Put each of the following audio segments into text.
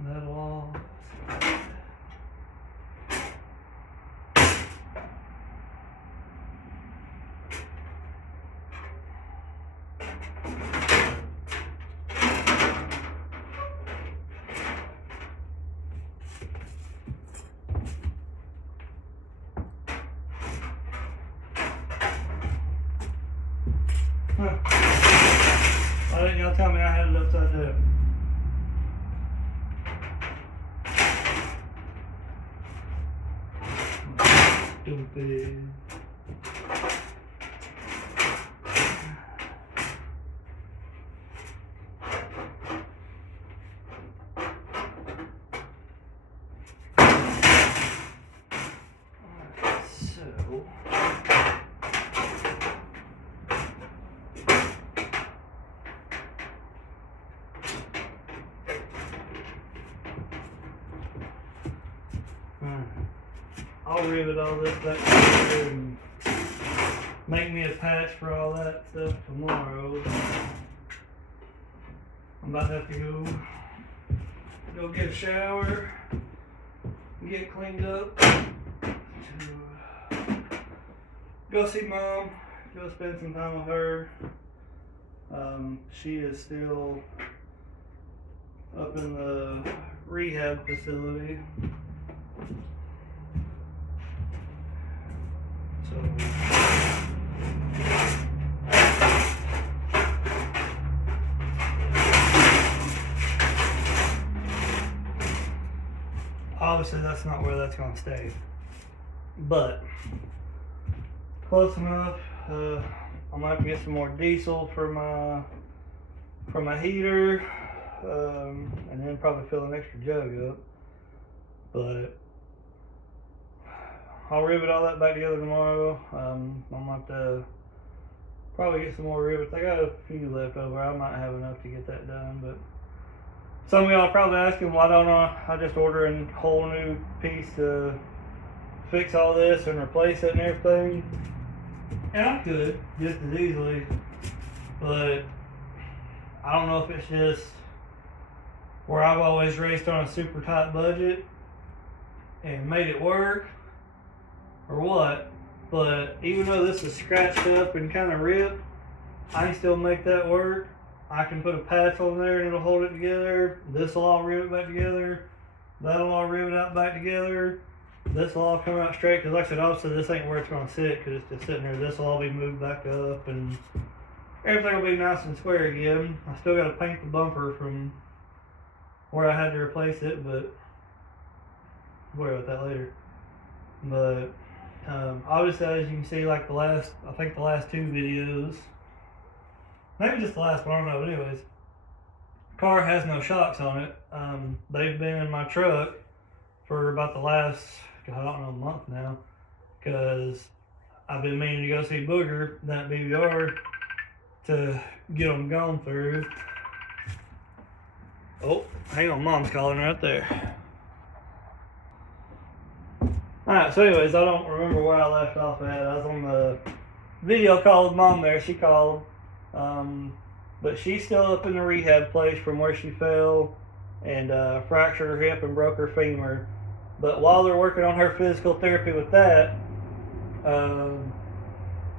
that'll all. Why didn't y'all tell me I had it upside down? Stupid. I'll rivet all this back together and make me a patch for all that stuff tomorrow. I'm about to have to go get a shower, get cleaned up, go see Mom, go spend some time with her. She is still up in the rehab facility. So obviously that's not where that's going to stay, but close enough. I might have to get some more diesel for my heater, and then probably fill an extra jug up, but I'll rivet all that back together tomorrow. I'm going to have to probably get some more rivets. I got a few left over. I might have enough to get that done. But some of y'all are probably asking, why don't I just order a whole new piece to fix all this and replace it and everything? And I could just as easily. But I don't know if it's just where I've always raced on a super tight budget and made it work, or what, but even though this is scratched up and kind of ripped, I can still make that work. I can put a patch on there and it'll hold it together. This will all rivet back together. That'll all rivet out back together. This will all come out straight, because like I said, obviously this ain't where it's going to sit, because it's just sitting there. This will all be moved back up and everything will be nice and square again. I still got to paint the bumper from where I had to replace it, but we'll worry about that later. But obviously, as you can see, like I think the last two videos, maybe just the last one, I don't know, but anyways, car has no shocks on it. They've been in my truck for about the last, I don't know, month now, because I've been meaning to go see Booger, that BBR, to get them gone through. Oh, hang on, Mom's calling right there. Alright, so anyways, I don't remember where I left off at. I was on the video call with Mom there. She called. But she's still up in the rehab place from where she fell and fractured her hip and broke her femur. But while they're working on her physical therapy with that,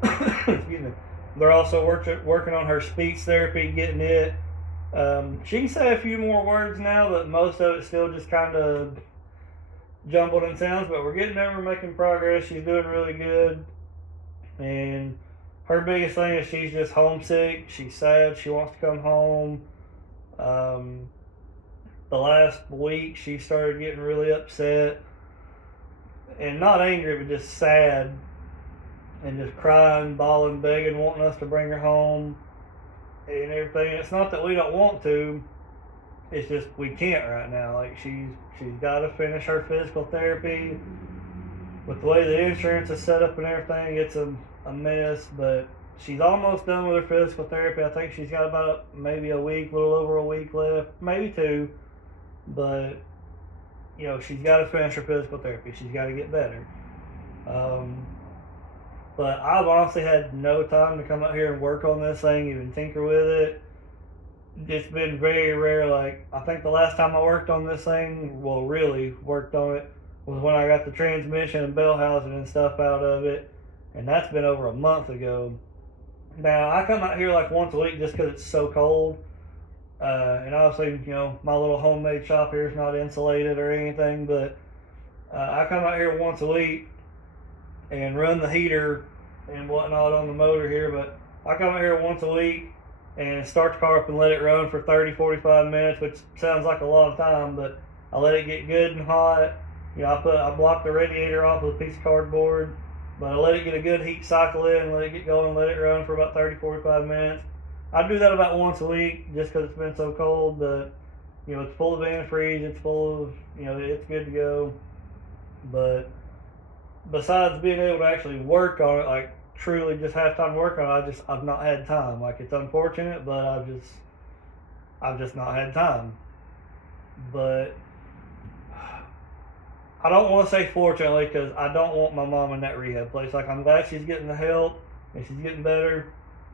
excuse me, they're also working on her speech therapy, getting it. She can say a few more words now, but most of it's still just kind of jumbled in sounds, but we're getting there, we're making progress. She's doing really good, and her biggest thing is she's just homesick. She's sad, she wants to come home. The last week she started getting really upset, and not angry, but just sad, and just crying, bawling, begging, wanting us to bring her home and everything. It's not that we don't want to, it's just we can't right now. Like she's got to finish her physical therapy. With the way the insurance is set up and everything, it's a mess. But she's almost done with her physical therapy. I think she's got about maybe a week, a little over a week left, maybe two. But you know, she's got to finish her physical therapy. She's got to get better. But I've honestly had no time to come out here and work on this thing, even tinker with it. it's been very rare. Like, I think the last time I worked on this thing, well, really worked on it, was when I got the transmission and bell housing and stuff out of it, and that's been over a month ago. Now, I come out here like once a week just because it's so cold. And obviously, my little homemade shop here is not insulated or anything, but I come out here once a week and run the heater and whatnot on the motor here. But I come out here once a week and start the car up and let it run for 30, 45 minutes, which sounds like a lot of time, but I let it get good and hot. I block the radiator off with a piece of cardboard, but I let it get a good heat cycle in, let it get going, let it run for about 30, 45 minutes. I do that about once a week just because it's been so cold, but it's full of antifreeze, it's full of, it's good to go. But besides being able to actually work on it, like truly just have time to work on it, I've not had time. Like, it's unfortunate, but I've just not had time. But I don't want to say fortunately, because I don't want my mom in that rehab place. Like, I'm glad she's getting the help and she's getting better,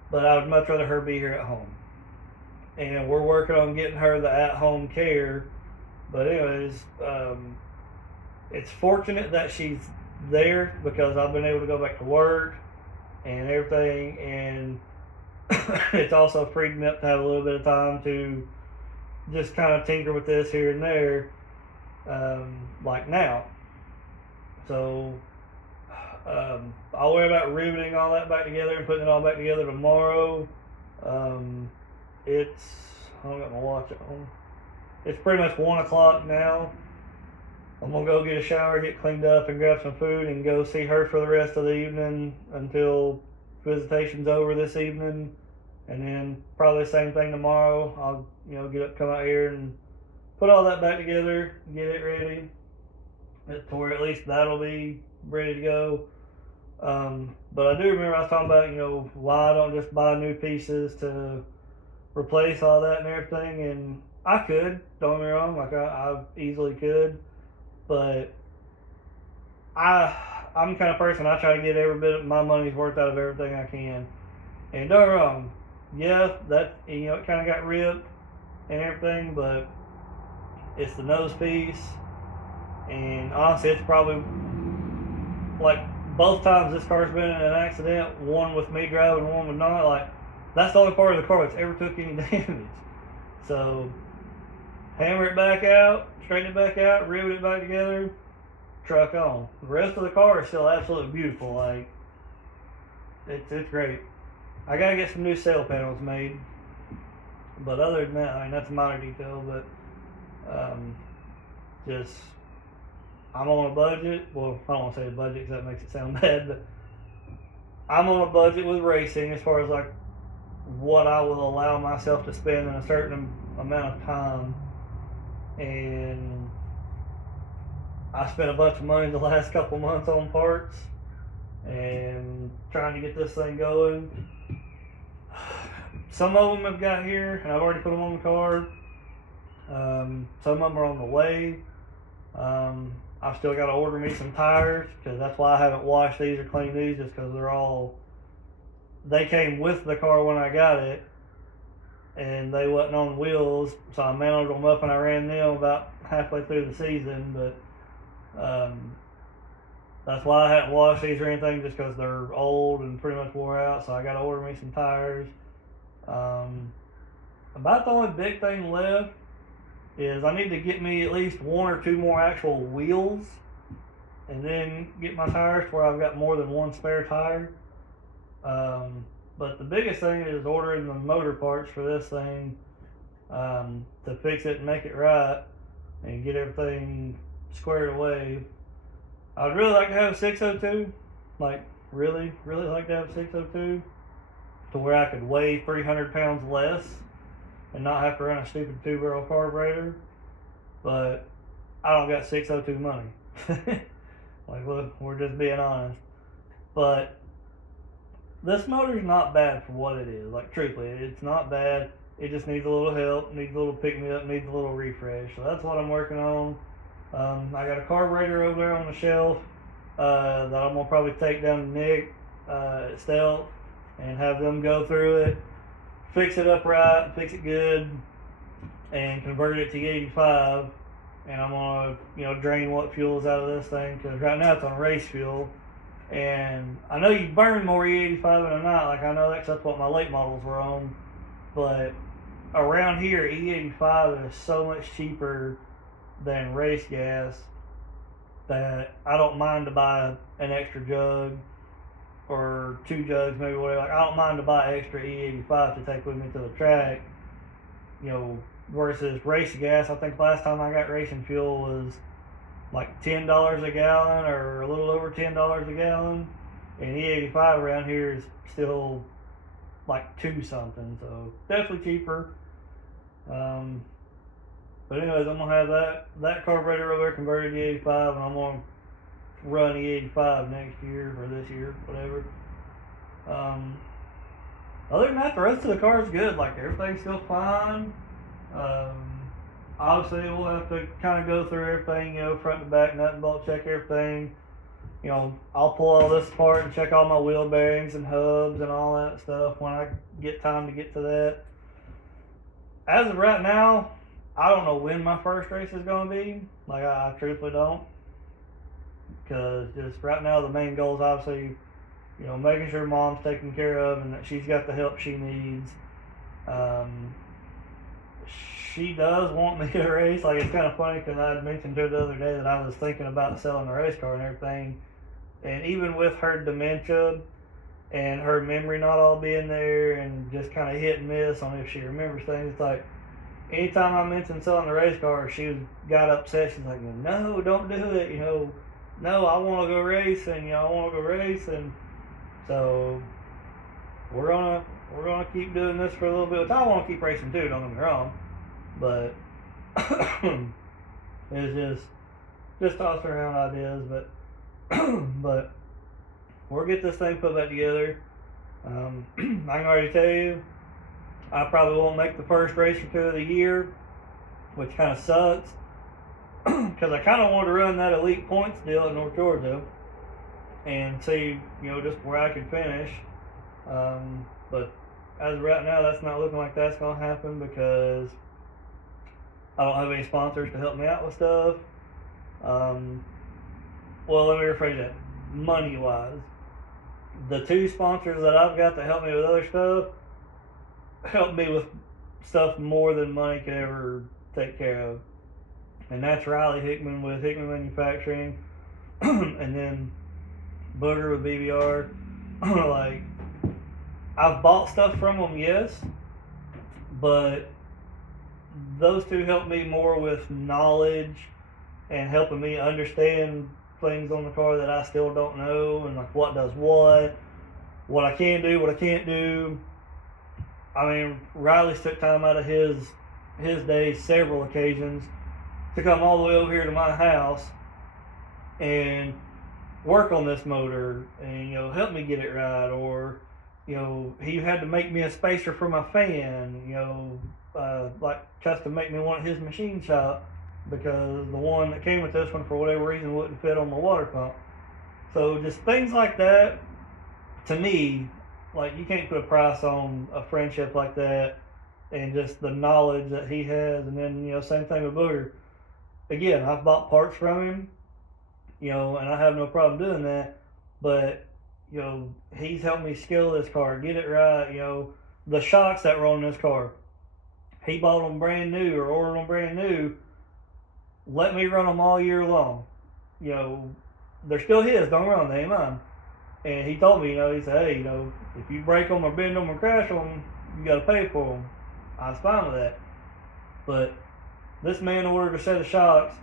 but I would much rather her be here at home. And we're working on getting her the at-home care. But anyways, it's fortunate that she's there because I've been able to go back to work and everything, and it's also freed me up to have a little bit of time to just kind of tinker with this here and there, like now. So I'll worry about riveting all that back together and putting it all back together tomorrow. I don't got my watch on. It's pretty much 1 o'clock now. I'm gonna go get a shower, get cleaned up, and grab some food, and go see her for the rest of the evening until visitation's over this evening, and then probably the same thing tomorrow. I'll get up, come out here, and put all that back together, get it ready, to where at least that'll be ready to go. But I do remember I was talking about why I don't just buy new pieces to replace all that and everything, and I could, don't get me wrong, like I easily could. But I'm the kind of person, I try to get every bit of my money's worth out of everything I can. And don't get me wrong, yeah, that it kind of got ripped and everything, but it's the nose piece, and honestly, it's probably like both times this car's been in an accident, one with me driving, one with not. Like, that's the only part of the car that's ever took any damage. So hammer it back out, straighten it back out, rivet it back together, truck on. The rest of the car is still absolutely beautiful. Like, it's great. I gotta get some new sail panels made, but other than that, that's a minor detail. But just I'm on a budget. Well, I don't want to say a budget because that makes it sound bad, but I'm on a budget with racing as far as like what I will allow myself to spend in a certain amount of time. And I spent a bunch of money the last couple months on parts and trying to get this thing going. Some of them have got here and I've already put them on the car. Some of them are on the way. I've still got to order me some tires, because that's why I haven't washed these or cleaned these, just because they came with the car when I got it, and they wasn't on wheels, so I mounted them up and I ran them about halfway through the season. But that's why I hadn't washed these or anything, just because they're old and pretty much wore out. So I got to order me some tires. About the only big thing left is I need to get me at least 1 or 2 more actual wheels, and then get my tires to where I've got more than one spare tire. But the biggest thing is ordering the motor parts for this thing, to fix it and make it right and get everything squared away. I'd really like to have a 602, like really like to have a 602, to where I could weigh 300 pounds less and not have to run a stupid 2-barrel carburetor. But I don't got 602 money. Like, look, we're just being honest. But this motor's not bad for what it is. Like, truthfully, it's not bad. It just needs a little help, needs a little pick-me-up, needs a little refresh. So that's what I'm working on. I got a carburetor over there on the shelf that I'm going to probably take down to Nick at Stealth and have them go through it, fix it up right, fix it good, and convert it to E85. And I'm gonna, drain what fuel's out of this thing, because right now it's on race fuel. And I know you burn more E85 than not. Like, I know that's what my late models were on, but around here E85 is so much cheaper than race gas that I don't mind to buy an extra jug or 2 jugs, maybe whatever. Like, I don't mind to buy extra E85 to take with me to the track, versus race gas. I think last time I got racing fuel was like $10 a gallon, or a little over $10 a gallon, and E85 around here is still like 2 something, so definitely cheaper. But anyways, I'm gonna have that carburetor over there converted to E85, and I'm gonna run E85 next year or this year, whatever. Other than that, the rest of the car is good. Like, everything's still fine. Obviously, we'll have to kind of go through everything, front to back, nut and bolt, check everything. I'll pull all this apart and check all my wheel bearings and hubs and all that stuff when I get time to get to that. As of right now, I don't know when my first race is going to be. Like, I truthfully don't. Because just right now, the main goal is obviously, making sure Mom's taken care of and that she's got the help she needs. She does want me to race. Like, it's kind of funny because I had mentioned to her the other day that I was thinking about selling the race car and everything. And even with her dementia and her memory not all being there and just kind of hit and miss on if she remembers things, it's like, anytime I mentioned selling the race car, she got upset. She's like, no, don't do it. No, I want to go racing. I want to go racing. So we're gonna keep doing this for a little bit. Which I want to keep racing too. Don't get me wrong, but it's just tossing around ideas. But but we'll get this thing put back together. I can already tell you, I probably won't make the first race or 2 of the year, which kind of sucks, because I kind of wanted to run that elite points deal in North Georgia and see, just where I could finish. But as of right now, that's not looking like that's going to happen, because I don't have any sponsors to help me out with stuff. Well, let me rephrase that. Money-wise, the 2 sponsors that I've got that help me with other stuff help me with stuff more than money could ever take care of. And that's Riley Hickman with Hickman Manufacturing, and then Booger with BBR. Like, I've bought stuff from them, yes, but those 2 help me more with knowledge and helping me understand things on the car that I still don't know, and like what does what I can do, what I can't do. I mean, Riley's took time out of his day, several occasions, to come all the way over here to my house and work on this motor and, help me get it right. Or, he had to make me a spacer for my fan, like custom make me one at his machine shop, because the one that came with this one, for whatever reason, wouldn't fit on my water pump. So just things like that, to me, like, you can't put a price on a friendship like that, and just the knowledge that he has. And then, same thing with Booger. Again, I've bought parts from him, and I have no problem doing that. But, he's helped me scale this car, get it right. The shocks that were on this car, he bought them brand new or ordered them brand new. Let me run them all year long. They're still his, don't run them, they ain't mine. And he told me, he said, hey, if you break them or bend them or crash them, you got to pay for them. I was fine with that. But this man ordered a set of shocks,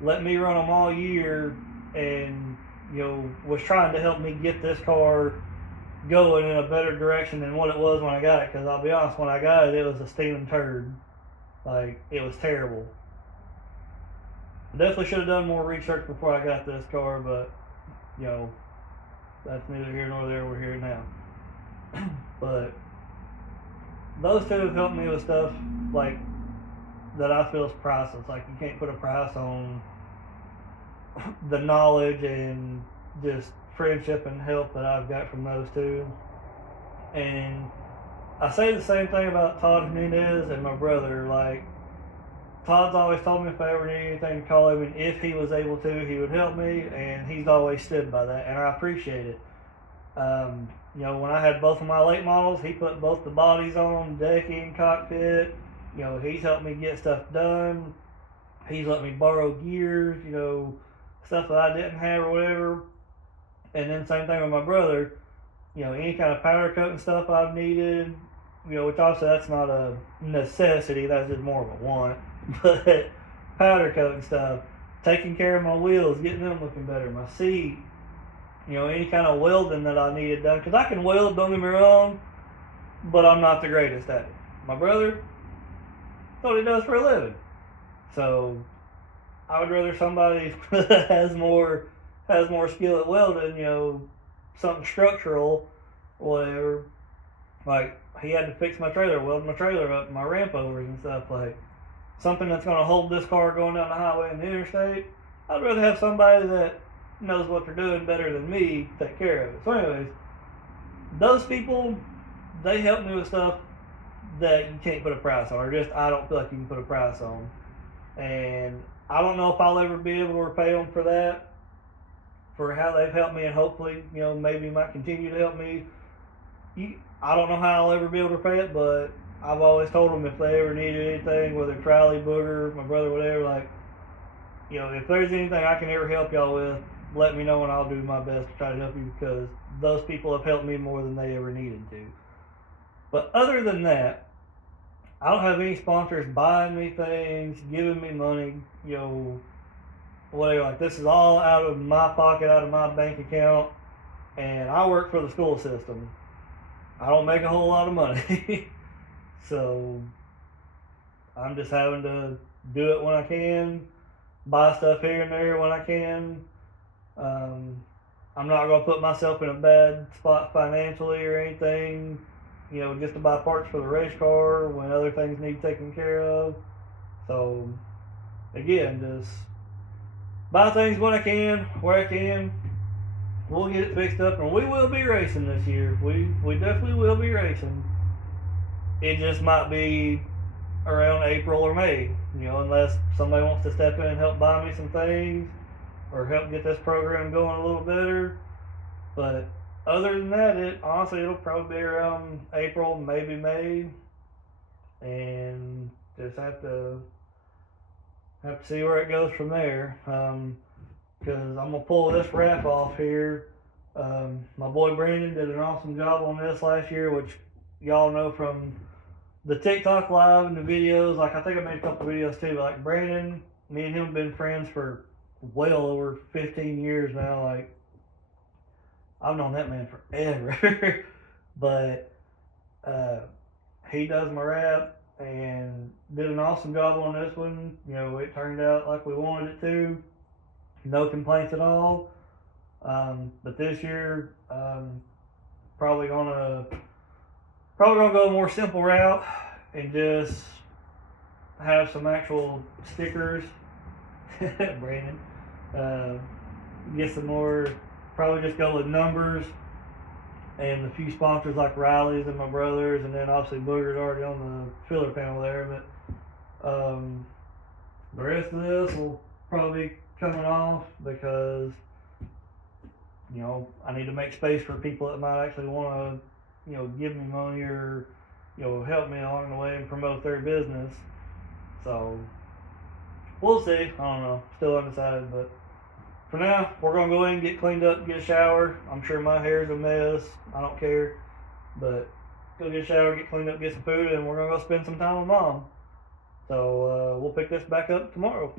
let me run them all year, and, was trying to help me get this car going in a better direction than what it was when I got it. Because I'll be honest, when I got it, it was a steaming turd. Like, it was terrible. Definitely should have done more research before I got this car, but, that's neither here nor there. We're here now. But those 2 have helped me with stuff like that I feel is priceless. Like, you can't put a price on the knowledge and just friendship and help that I've got from those 2. And I say the same thing about Todd Hernandez and my brother. Like, Todd's always told me if I ever need anything to call him, and if he was able to, he would help me, and he's always stood by that, and I appreciate it. When I had both of my late models, he put both the bodies on, decking, cockpit. He's helped me get stuff done. He's let me borrow gears, stuff that I didn't have or whatever. And then same thing with my brother. Any kind of powder coating stuff I've needed, which obviously that's not a necessity, that's just more of a want. But powder coating stuff, taking care of my wheels, getting them looking better, my seat, any kind of welding that I needed done. Because I can weld, don't get me wrong, but I'm not the greatest at it. My brother, that's what he does for a living. So I would rather somebody that has more skill at welding, something structural, whatever. Like, he had to fix my trailer, weld my trailer up, my ramp overs and stuff. Like, something that's going to hold this car going down the highway and the interstate. I'd rather have somebody that knows what they're doing better than me take care of it. So anyways, those people, they help me with stuff that you can't put a price on, or just I don't feel like you can put a price on. And I don't know if I'll ever be able to repay them for that, for how they've helped me, and hopefully, maybe might continue to help me. I don't know how I'll ever be able to repay it, but I've always told them if they ever needed anything, whether Riley, Booger, my brother, whatever, like, if there's anything I can ever help y'all with, let me know and I'll do my best to try to help you, because those people have helped me more than they ever needed to. But other than that, I don't have any sponsors buying me things, giving me money, whatever. Like, this is all out of my pocket, out of my bank account, and I work for the school system. I don't make a whole lot of money. So I'm just having to do it when I can, buy stuff here and there when I can. I'm not going to put myself in a bad spot financially or anything, just to buy parts for the race car when other things need taken care of. So, again, just buy things when I can, where I can. We'll get it fixed up, and we will be racing this year. We definitely will be racing. It just might be around April or May, unless somebody wants to step in and help buy me some things or help get this program going a little better. But other than that, it'll probably be around April, maybe May, and just have to see where it goes from there. Because I'm gonna pull this wrap off here. My boy Brandon did an awesome job on this last year, which y'all know from the TikTok live and the videos. Like, I think I made a couple videos too. But like, Brandon, me and him have been friends for well over 15 years now. Like, I've known that man forever. But he does my wrap and did an awesome job on this one. It turned out like we wanted it to. No complaints at all. But this year, probably gonna go a more simple route and just have some actual stickers. Brandon, get some more. Probably just go with numbers and a few sponsors like Riley's and my brothers, and then obviously Booger's already on the filler panel there. But the rest of this will probably be coming off because I need to make space for people that might actually want to give me money or help me along the way and promote their business. So we'll see. I don't know, still undecided, but for now we're gonna go in and get cleaned up, get a shower. I'm sure my hair's a mess, I don't care, but go get a shower, get cleaned up, get some food, and we're gonna go spend some time with Mom. So we'll pick this back up tomorrow.